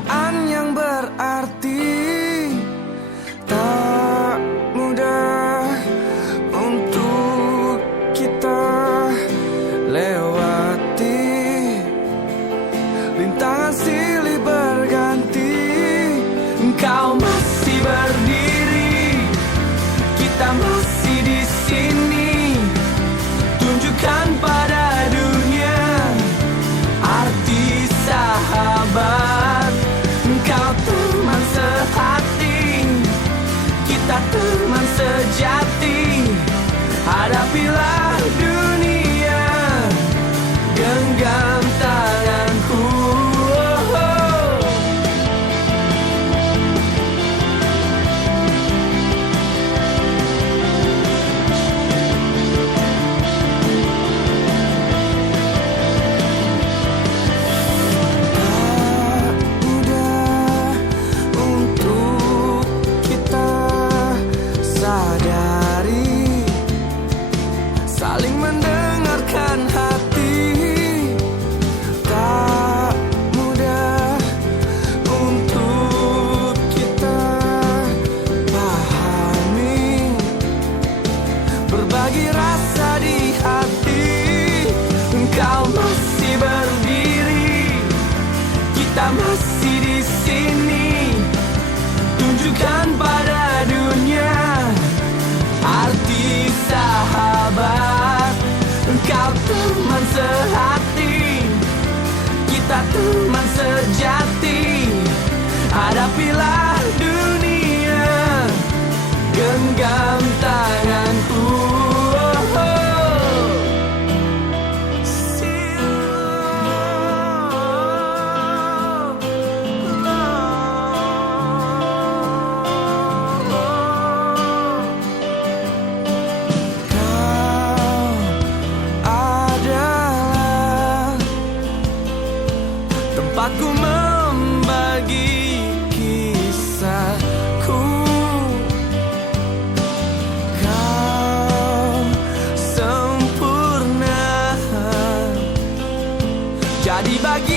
perasaan yang berarti. Tak mudah untuk kita lewati. Rintangan silih berganti. Engkau masih berdiri, kita masih di sini. Tunjukkan pada dunia arti sahabat. Engkau teman sehati, kita teman sejati. Hadapilah dunia, genggam tanganku. Saling mendengarkan hati. Tak mudah untuk kita pahami. Berbagi rasa di hati. Engkau masih berdiri, kita masih di sini. Tunjukkan pada dunia arti sahabat. Engkau teman sehati, kita teman sejati. Hadapilah dunia, genggam tanganku. Tempatku membagi kisahku. Kau sempurna, jadi bagi